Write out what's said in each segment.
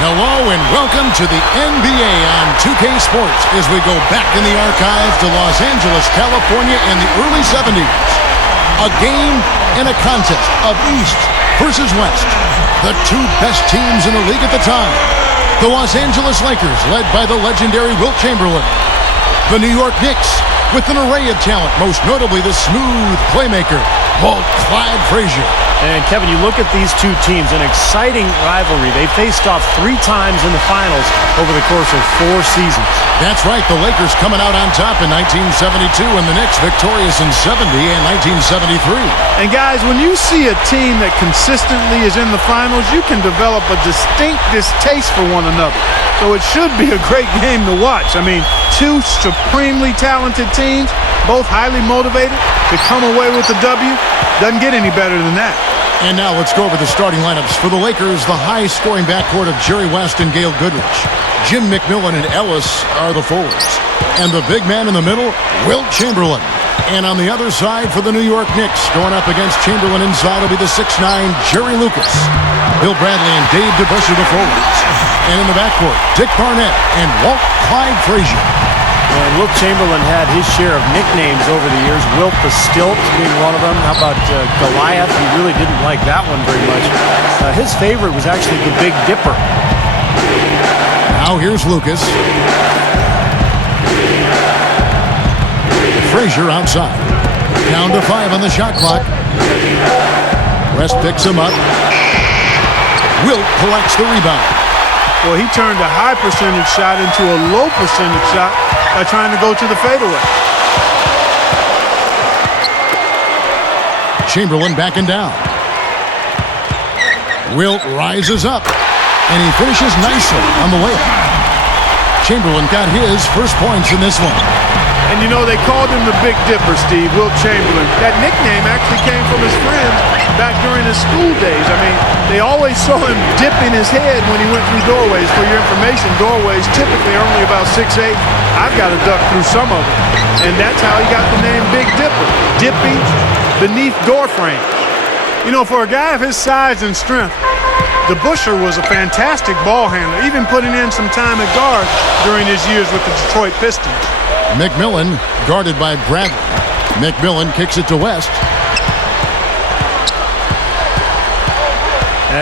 Hello and welcome to the NBA on 2K Sports as we go back in the archives to Los Angeles, California in the early 70s. A game and a contest of East versus West. The two best teams in the league at the time. The Los Angeles Lakers, led by the legendary Wilt Chamberlain. The New York Knicks, with an array of talent, most notably the smooth playmaker, Clyde Frazier. And Kevin, you look at these two teams, an exciting rivalry. They faced off 3 times in the finals over the course of 4 seasons. That's right, the Lakers coming out on top in 1972 and the Knicks victorious in 70 and 1973. And guys, when you see a team that consistently is in the finals, you can develop a distinct distaste for one another. So it should be a great game to watch. I mean, two supremely talented teams, both highly motivated to come away with the W. Doesn't get any better than that. And now let's go over the starting lineups. For the Lakers, the high-scoring backcourt of Jerry West and Gail Goodrich. Jim McMillan and Ellis are the forwards. And the big man in the middle, Wilt Chamberlain. And on the other side for the New York Knicks, going up against Chamberlain inside will be the 6'9", Jerry Lucas. Bill Bradley and Dave DeBusch are the forwards. And in the backcourt, Dick Barnett and Clyde Frazier. And Wilt Chamberlain had his share of nicknames over the years. Wilt the Stilt being one of them. How about Goliath? He really didn't like that one very much. His favorite was actually the Big Dipper. Now here's Lucas. Frazier outside. Down to 5 on the shot clock. West picks him up. Wilt collects the rebound. Well, he turned a high percentage shot into a low percentage shot by trying to go to the fadeaway. Chamberlain backing down. Wilt rises up, and he finishes nicely on the layup. Chamberlain got his first points in this one. And you know, they called him the Big Dipper, Steve, Wilt Chamberlain. That nickname actually came from his friends back during his school days. I mean, they always saw him dipping his head when he went through doorways. For your information, doorways typically are only about 6'8". I've got to duck through some of them. And that's how he got the name Big Dipper, dipping beneath door frames. You know, for a guy of his size and strength, DeBuscher was a fantastic ball handler, even putting in some time at guard during his years with the Detroit Pistons. McMillan guarded by Bradley. McMillan kicks it to West.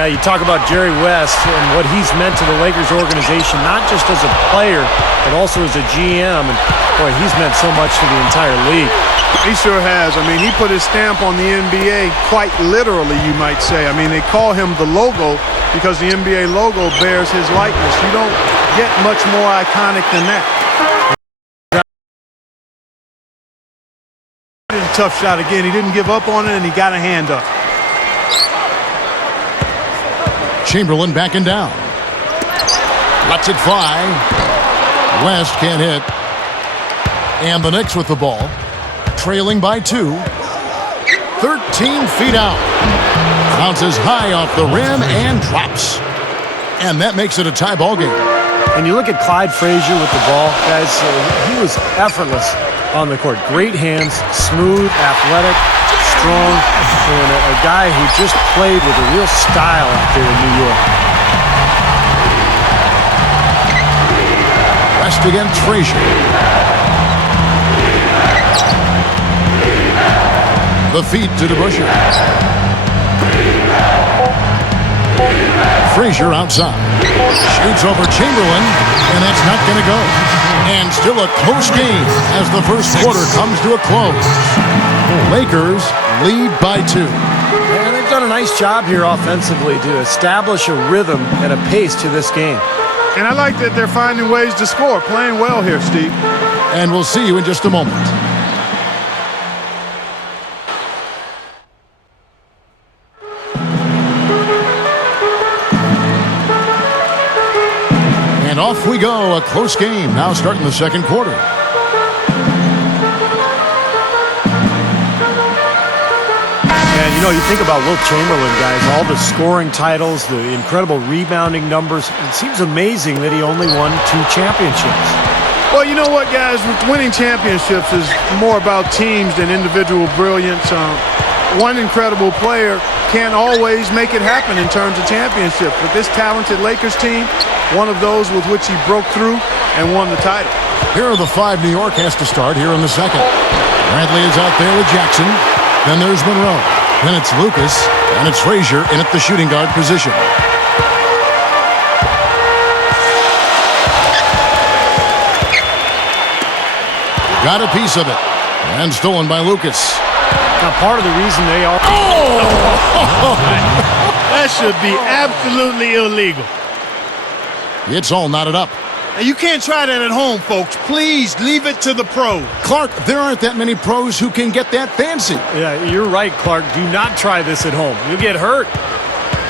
You talk about Jerry West and what he's meant to the Lakers organization, not just as a player, but also as a GM. And boy, he's meant so much to the entire league. He sure has. I mean, he put his stamp on the NBA quite literally, you might say. I mean, they call him the logo because the NBA logo bears his likeness. You don't get much more iconic than that. A tough shot again. He didn't give up on it, and he got a hand up. Chamberlain backing down. Lets it fly. West can't hit. And the Knicks with the ball. Trailing by 2. 13 feet out. Bounces high off the rim and drops. And that makes it a tie ball game. And you look at Clyde Frazier with the ball, guys, he was effortless on the court. Great hands, smooth, athletic, strong, and a guy who just played with a real style out there in New York. West against Frazier. The feed to DeBuscher. Frazier outside. Shoots over Chamberlain, and that's not going to go. And still a close game as the first quarter comes to a close. Lakers lead by 2. And they've done a nice job here offensively to establish a rhythm and a pace to this game. And I like that they're finding ways to score, playing well here, Steve. And we'll see you in just a moment. And off we go, a close game now starting the second quarter. And, you know, you think about Wilt Chamberlain, guys, all the scoring titles, the incredible rebounding numbers. It seems amazing that he only won 2 championships. Well, you know what, guys? Winning championships is more about teams than individual brilliance. One incredible player can't always make it happen in terms of championships. But this talented Lakers team one of those with which he broke through and won the title. Here are the 5 New York has to start here in the second. Bradley is out there with Jackson. Then there's Monroe. Then it's Lucas. And it's Frazier in at the shooting guard position. Got a piece of it. And stolen by Lucas. Now, part of the reason they are... That should be absolutely illegal. It's all knotted up. Now, you can't try that at home, folks. Please leave it to the pros. Clark, there aren't that many pros who can get that fancy. Yeah, you're right, Clark. Do not try this at home. You'll get hurt.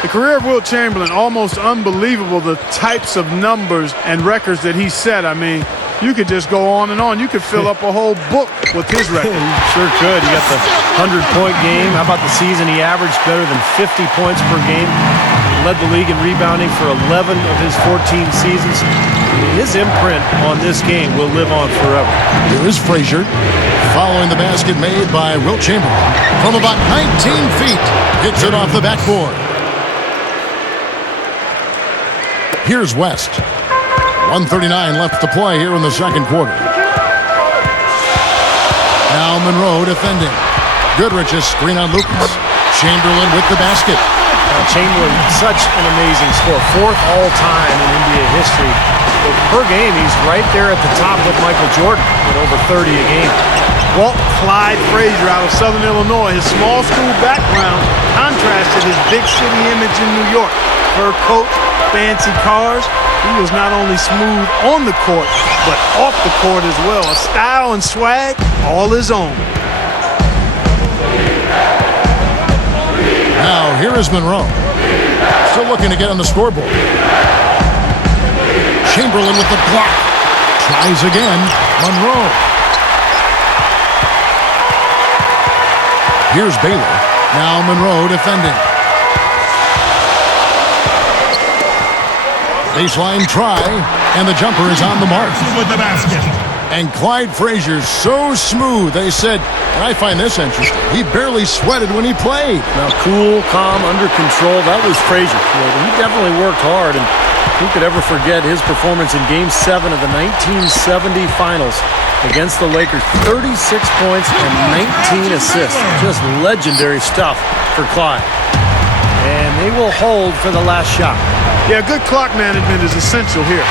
The career of Wilt Chamberlain, almost unbelievable, the types of numbers and records that he set. I mean, you could just go on and on. You could fill up a whole book with his record. You sure could. You got the 100-point game. How about the season? He averaged better than 50 points per game. He led the league in rebounding for 11 of his 14 seasons. His imprint on this game will live on forever. Here is Frazier following the basket made by Wilt Chamberlain. From about 19 feet, hits it off the backboard. Here's West. 1:39 left to play here in the second quarter. Now Monroe defending. Goodrich's screen on Lucas. Chamberlain with the basket. Chamberlain, such an amazing scorer. 4th all-time in NBA history. But per game, he's right there at the top with Michael Jordan at over 30 a game. Well, Clyde Frazier out of Southern Illinois, his small school background contrasted his big city image in New York. Fur coat, fancy cars. He was not only smooth on the court, but off the court as well. A style and swag, all his own. Now, here is Monroe. Still looking to get on the scoreboard. Chamberlain with the block. Tries again. Monroe. Here's Baylor. Now Monroe defending. Baseline try, and the jumper is on the mark. With the basket. And Clyde Frazier's so smooth, they said, and I find this interesting, he barely sweated when he played. Now, cool, calm, under control, that was Frazier. He definitely worked hard, and who could ever forget his performance in Game 7 of the 1970 Finals against the Lakers. 36 points and 19 assists. Just legendary stuff for Clyde. And they will hold for the last shot. Yeah, good clock management is essential here.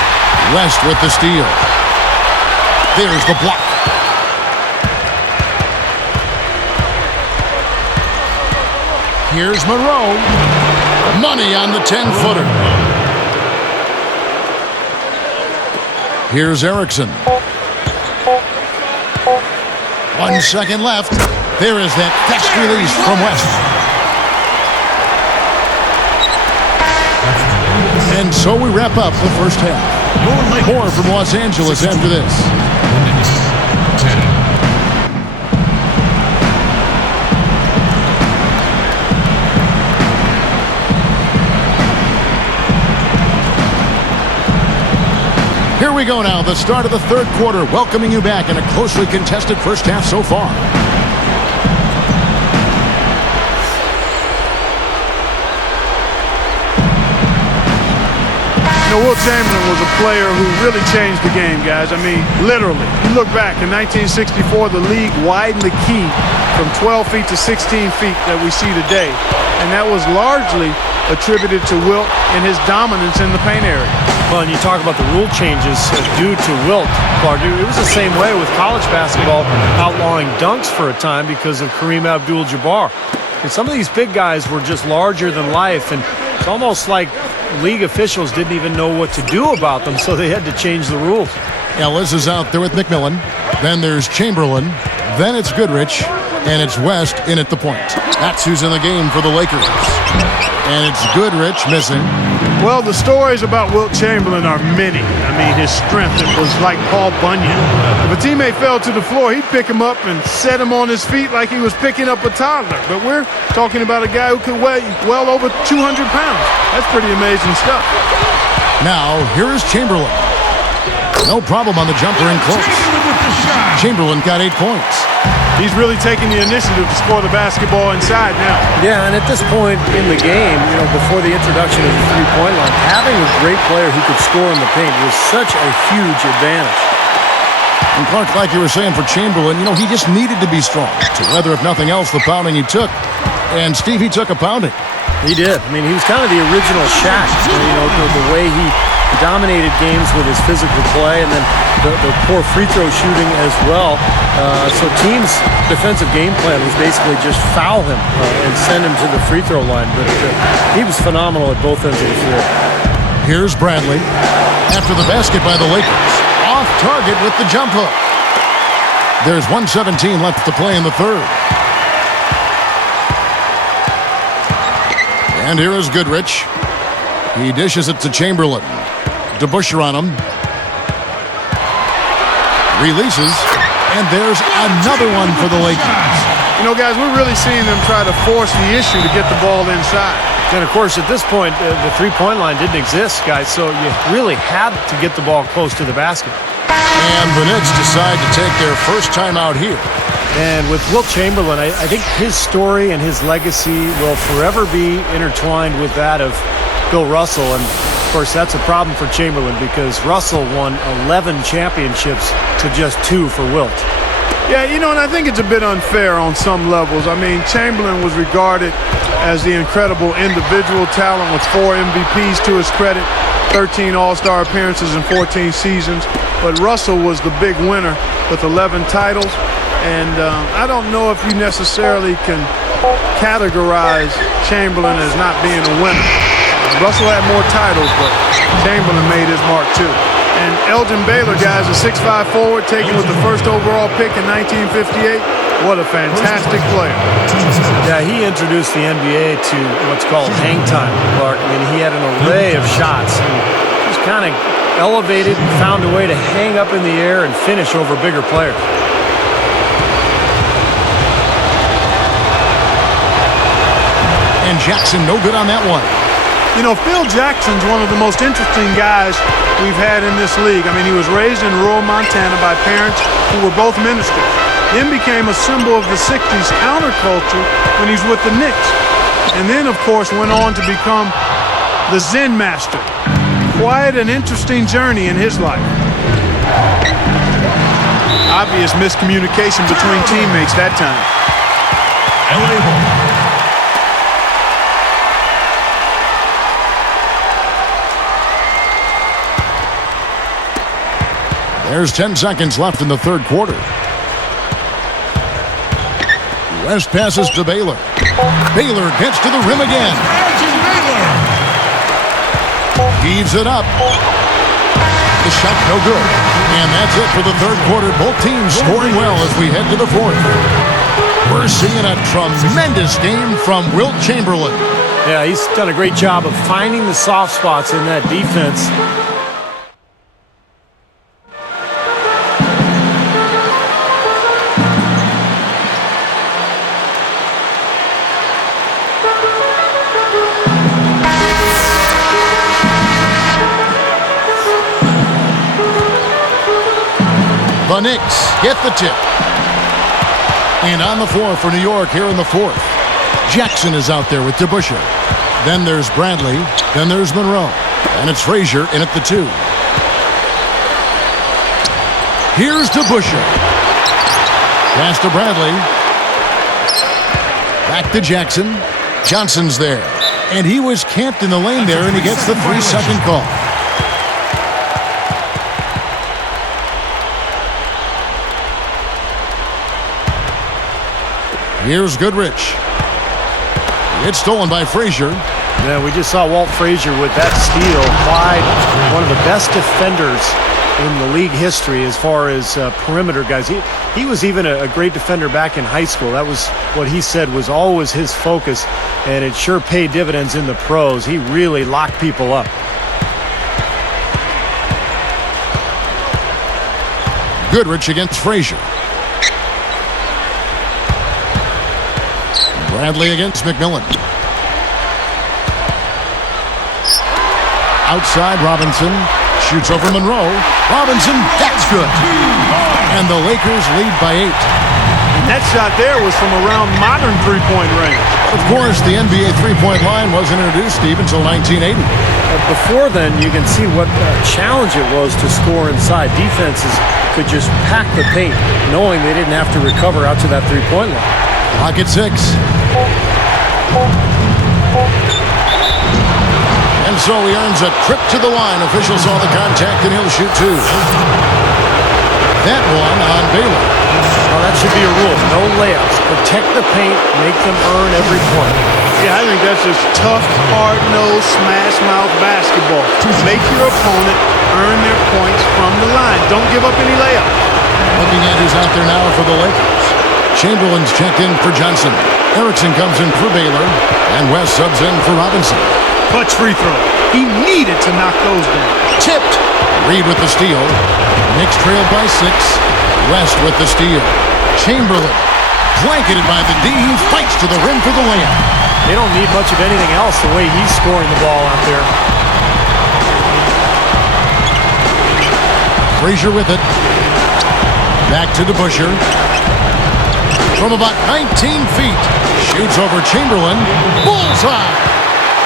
West with the steal. There's the block. Here's Monroe. Money on the 10-footer. Here's Erickson. 1 second left. There is that fast release from West. And so we wrap up the first half. More from Los Angeles after this. Here we go now, the start of the third quarter, welcoming you back in a closely contested first half so far. You know, Wilt Chamberlain was a player who really changed the game, guys. I mean, literally. You look back, in 1964, the league widened the key from 12 feet to 16 feet that we see today. And that was largely attributed to Wilt and his dominance in the paint area. Well, and you talk about the rule changes due to Wilt, Clark. It was the same way with college basketball outlawing dunks for a time because of Kareem Abdul-Jabbar. And some of these big guys were just larger than life, and it's almost like league officials didn't even know what to do about them, so they had to change the rules. Ellis is out there with McMillan. Then there's Chamberlain. Then it's Goodrich. And it's West in at the point. That's who's in the game for the Lakers. And it's Goodrich missing. Well, the stories about Wilt Chamberlain are many. I mean, his strength, it was like Paul Bunyan. If a teammate fell to the floor, he'd pick him up and set him on his feet like he was picking up a toddler. But we're talking about a guy who could weigh well over 200 pounds. That's pretty amazing stuff. Now, here is Chamberlain. No problem on the jumper and close. Chamberlain got 8 points. He's really taking the initiative to score the basketball inside now. Yeah, and at this point in the game, before the introduction of the three-point line, having a great player who could score in the paint was such a huge advantage. And Clark, like you were saying for Chamberlain, he just needed to be strong to weather, if nothing else, the pounding he took. And Steve, he took a pounding. He did. I mean, he was kind of the original Shaq. The way he dominated games with his physical play, and then the poor free throw shooting as well. So teams' defensive game plan was basically just foul him and send him to the free throw line. But he was phenomenal at both ends of the floor. Here's Bradley after the basket by the Lakers. Off target with the jump hook. There's 1:17 left to play in the third. And here is Goodrich. He dishes it to Chamberlain. DeBusschere on him. Releases. And there's another one for the Lakers. Guys, we're really seeing them try to force the issue to get the ball inside. And, of course, at this point, the three-point line didn't exist, guys, so you really had to get the ball close to the basket. And the Knicks decide to take their first time out here. And with Wilt Chamberlain, I think his story and his legacy will forever be intertwined with that of Bill Russell. And, of course, that's a problem for Chamberlain because Russell won 11 championships to just 2 for Wilt. Yeah, and I think it's a bit unfair on some levels. I mean, Chamberlain was regarded as the incredible individual talent with 4 MVPs to his credit, 13 All-Star appearances in 14 seasons. But Russell was the big winner with 11 titles. And I don't know if you necessarily can categorize Chamberlain as not being a winner. Russell had more titles, but Chamberlain made his mark too. And Elgin Baylor, guys, a 6'5" forward taken with the first overall pick in 1958. What a fantastic player. Yeah, he introduced the NBA to what's called hang time, Clark. I mean, he had an array of shots and just kind of elevated and found a way to hang up in the air and finish over bigger players. And Jackson no good on that one. Phil Jackson's one of the most interesting guys we've had in this league. I mean, he was raised in rural Montana by parents who were both ministers. Then became a symbol of the 60s counterculture when he's with the Knicks. And then, of course, went on to become the Zen master. Quite an interesting journey in his life. Obvious miscommunication between teammates that time. There's 10 seconds left in the third quarter. West passes to Baylor. Baylor gets to the rim again. Heaves it up. The shot no good. And that's it for the third quarter. Both teams scoring well as we head to the fourth. We're seeing a tremendous game from Wilt Chamberlain. Yeah, he's done a great job of finding the soft spots in that defense. The Knicks get the tip. And on the floor for New York here in the fourth. Jackson is out there with DeBusschere. Then there's Bradley. Then there's Monroe. And it's Frazier in at the 2. Here's DeBusschere. Pass to Bradley. Back to Jackson. Johnson's there. And he was camped in the lane there, and he gets the 3-second call. Here's Goodrich. It's stolen by Frazier. Yeah, we just saw Walt Frazier with that steal. Clyde, one of the best defenders in the league history as far as perimeter guys. He was even a great defender back in high school. That was what he said was always his focus, and it sure paid dividends in the pros. He really locked people up. Goodrich against Frazier. Bradley against McMillan. Outside, Robinson shoots over Monroe. Robinson, that's good. And the Lakers lead by 8. That shot there was from around modern three-point range. Of course, the NBA three-point line wasn't introduced, Steve, until 1980. Before then, you can see what a challenge it was to score inside. Defenses could just pack the paint, knowing they didn't have to recover out to that three-point line. Clock at 6. And so he earns a trip to the line. Officials saw the contact, and he'll shoot 2. That one on Baylor. Well, that should be a rule. No layups. Protect the paint. Make them earn every point. Yeah, I think that's just tough, hard-nosed, smash-mouth basketball. Make your opponent earn their points from the line. Don't give up any layups. Looking at who's out there now for the Lakers. Chamberlain's checked in for Johnson. Erickson comes in for Baylor. And West subs in for Robinson. Clutch free throw. He needed to knock those down. Tipped. Reed with the steal. Knicks trailed by 6. West with the steal. Chamberlain blanketed by the D. He fights to the rim for the layup. They don't need much of anything else the way he's scoring the ball out there. Frazier with it. Back to DeBusschere. From about 19 feet. Shoots over Chamberlain. Bullseye.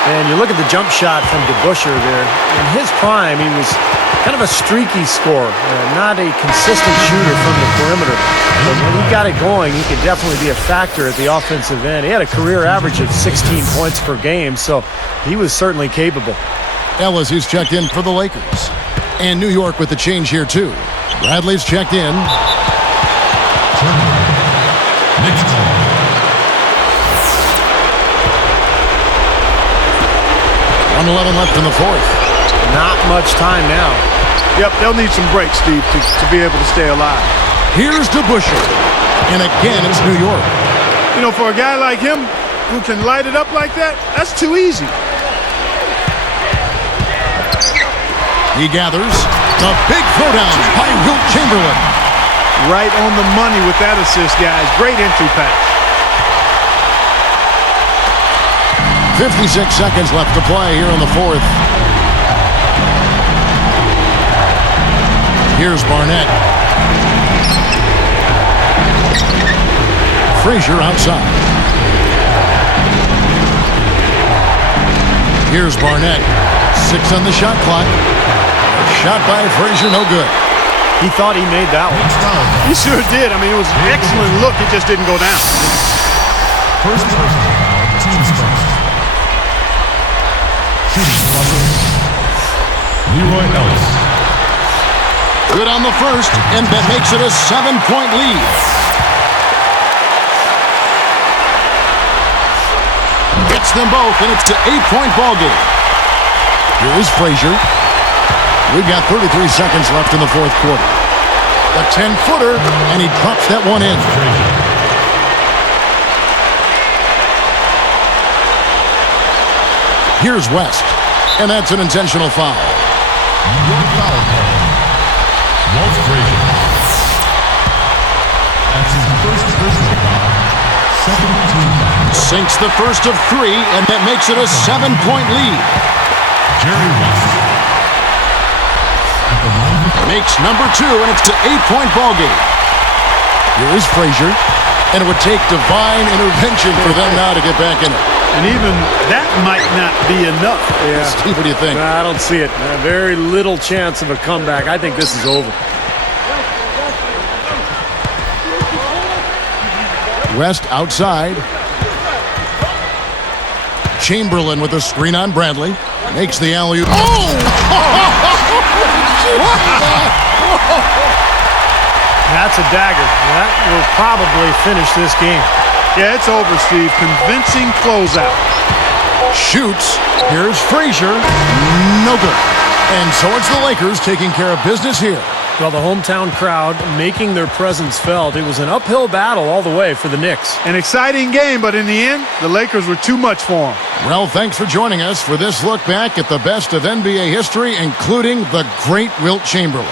And you look at the jump shot from DeBusschere there. In his prime, he was kind of a streaky scorer, not a consistent shooter from the perimeter. But when he got it going, he could definitely be a factor at the offensive end. He had a career average of 16 points per game, so he was certainly capable. Ellis, who's checked in for the Lakers. And New York with the change here, too. Bradley's checked in. 1:11 left in the 4th. Not much time now. Yep, they'll need some breaks, Steve, to be able to stay alive. Here's DeBusschere. And again, it's New York. You know, for a guy like him who can light it up like that, that's too easy. He gathers. The big throwdown by Wilt Chamberlain. Right on the money with that assist, guys. Great entry pass. 56 seconds left to play here in the 4th. Here's Barnett. Frazier outside. Here's Barnett. 6 on the shot clock. Shot by Frazier, no good. He thought he made that one. He sure did. I mean, it was an excellent look. It just didn't go down. First person, team's first. Shooting buzzer, Leroy Ellis. Good on the first, and that makes it a 7-point lead. Gets them both, and it's an 8-point ball game. Here is Frazier. We've got 33 seconds left in the 4th quarter. A 10-footer, and he drops that one in. Here's West, and that's an intentional foul. Your foul call. Walt Frazier. That's his first personal foul. Second team foul. Sinks the first of 3, and that makes it a 7-point lead. Jerry West. At the line. Makes number 2, and it's an 8-point ball game. Here is Frazier, and it would take divine intervention for them now to get back in it. And even that might not be enough. Yeah. Steve, what do you think? I don't see it. Very little chance of a comeback. I think this is over. West outside. Chamberlain with a screen on Bradley. Makes the alley-oop. Oh! That's a dagger. That will probably finish this game. Yeah, it's over, Steve. Convincing closeout. Shoots. Here's Frazier. No good. And so it's the Lakers taking care of business here. Well, the hometown crowd making their presence felt. It was an uphill battle all the way for the Knicks. An exciting game, but in the end, the Lakers were too much for them. Well, thanks for joining us for this look back at the best of NBA history, including the great Wilt Chamberlain.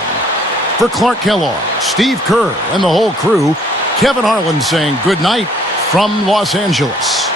For Clark Kellogg, Steve Kerr, and the whole crew, Kevin Harlan saying good night from Los Angeles.